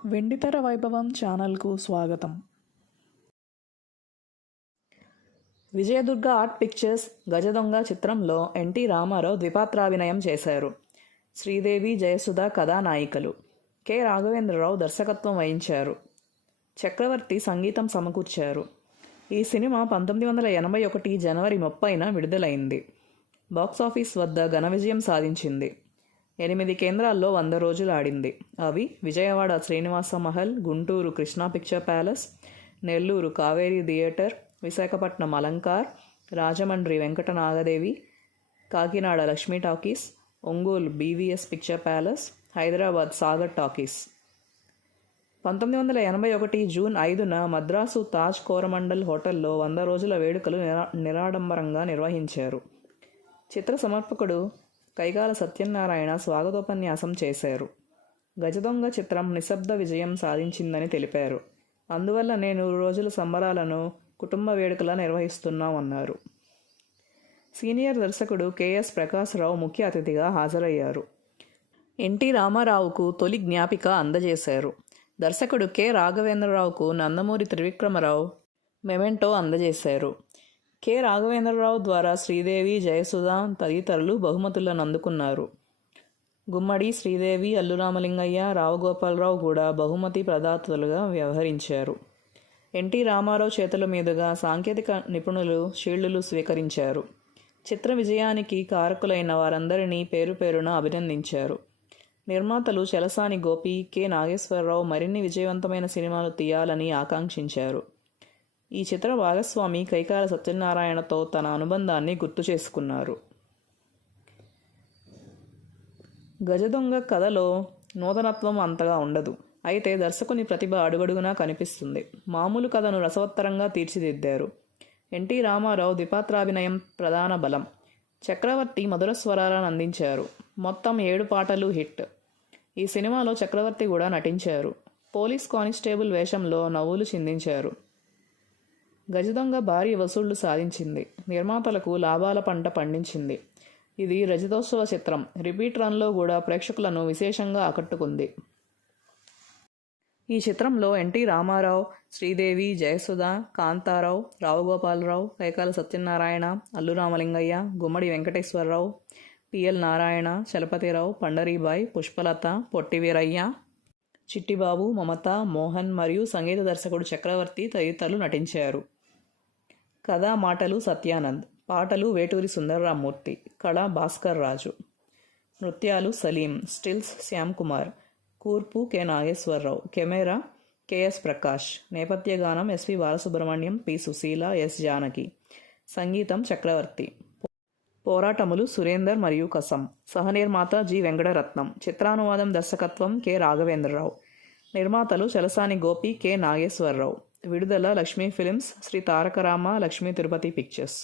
వెండితెర వైభవం ఛానల్కు స్వాగతం. విజయదుర్గ ఆర్ట్ పిక్చర్స్ గజదొంగ చిత్రంలో ఎన్టీ రామారావు ద్విపాత్రాభినయం చేశారు. శ్రీదేవి, జయసుధ కథానాయికలు. కె రాఘవేంద్రరావు దర్శకత్వం వహించారు. చక్రవర్తి సంగీతం సమకూర్చారు. ఈ సినిమా 1981 జనవరి 30న విడుదలైంది. బాక్సాఫీస్ వద్ద ఘన విజయం సాధించింది. 8 కేంద్రాల్లో 100 రోజులు ఆడింది. అవి Vijayawada Srinivasa Mahal, Guntur Krishna picture palace, Nellore Kaveri theatre, Visakhapatnam Alankar, Rajahmundry Venkata Nagadevi, Kakinada Lakshmi talkies, Ongole BVS picture palace, Hyderabad Sagar talkies. 1981 June 5న మద్రాసు తాజ్ కోరమండల్ హోటల్లో 100 రోజుల వేడుకలు నిరాడంబరంగా నిర్వహించారు. చిత్ర సమర్పకుడు కైకాల సత్యనారాయణ స్వాగతోపన్యాసం చేశారు. గజదొంగ చిత్రం నిశ్శబ్ద విజయం సాధించిందని తెలిపారు. అందువల్లనే 100 రోజుల సంబరాలను కుటుంబ వేడుకలా నిర్వహిస్తున్నామన్నారు. సీనియర్ దర్శకుడు కెఎస్ ప్రకాశ్రావు ముఖ్య అతిథిగా హాజరయ్యారు. ఎన్టీ రామారావుకు తొలి జ్ఞాపిక అందజేశారు. దర్శకుడు కె రాఘవేంద్రరావుకు నందమూరి త్రివిక్రమరావు మెమెంటో అందజేశారు. కె రాఘవేంద్రరావు ద్వారా శ్రీదేవి, జయసుధ తదితరులు బహుమతులను అందుకున్నారు. గుమ్మడి, శ్రీదేవి, అల్లురామలింగయ్య, రావుగోపాలరావు కూడా బహుమతి ప్రదాతలుగా వ్యవహరించారు. ఎన్టీ రామారావు చేతుల మీదుగా సాంకేతిక నిపుణులు షీల్డులు స్వీకరించారు. చిత్ర విజయానికి కారకులైన వారందరినీ పేరు పేరున అభినందించారు. నిర్మాతలు చలసాని గోపి, కె నాగేశ్వరరావు మరిన్ని విజయవంతమైన సినిమాలు తీయాలని ఆకాంక్షించారు. ఈ చిత్ర భాగస్వామి కైకాల సత్యనారాయణతో తన అనుబంధాన్ని గుర్తు చేసుకున్నారు. గజదొంగ కథలో నూతనత్వం అంతగా ఉండదు. అయితే దర్శకుని ప్రతిభ అడుగడుగునా కనిపిస్తుంది. మామూలు కథను రసవత్తరంగా తీర్చిదిద్దారు. ఎన్టీ రామారావు ద్విపాత్రాభినయం ప్రధాన బలం. చక్రవర్తి మధుర స్వరాలను అందించారు. మొత్తం 7 పాటలు హిట్. ఈ సినిమాలో చక్రవర్తి కూడా నటించారు. పోలీస్ కానిస్టేబుల్ వేషంలో నవ్వులు చిందించారు. గజదొంగ భారీ వసూళ్లు సాధించింది. నిర్మాతలకు లాభాల పంట పండించింది. ఇది రజతోత్సవ చిత్రం. రిపీట్ రన్లో కూడా ప్రేక్షకులను విశేషంగా ఆకట్టుకుంది. ఈ చిత్రంలో ఎన్టీ రామారావు, శ్రీదేవి, జయసుధ, కాంతారావు, రావుగోపాలరావు, కైకాల సత్యనారాయణ, అల్లురామలింగయ్య, గుమ్మడి వెంకటేశ్వరరావు, పిఎల్ నారాయణ, చలపతిరావు, పండరీబాయ్, పుష్పలత, పొట్టివీరయ్య, చిట్టిబాబు, మమత, మోహన్ మరియు సంగీత దర్శకుడు చక్రవర్తి తదితరులు నటించారు. కథ, మాటలు సత్యానంద్, పాటలు వేటూరి సుందరరామూర్తి, కళ భాస్కర్ రాజు, నృత్యాలు సలీం, స్టిల్స్ శ్యామ్ కుమార్, కూర్పు K Nageswara Rao, camera KS Prakash, నేపథ్య గానం SV Balasubrahmanyam, P Susheela, S Janaki, సంగీతం చక్రవర్తి, పోరాటములు సురేందర్ మరియు కసం, సహనిర్మాత జి వెంకటరత్నం, చిత్రానువాదం దర్శకత్వం కె రాఘవేంద్రరావు, నిర్మాతలు చలసాని గోపి, కె నాగేశ్వరరావు, విడుదల లక్ష్మీ ఫిలిమ్స్, శ్రీ తారక రామ, లక్ష్మీ తిరుపతి పిక్చర్స్.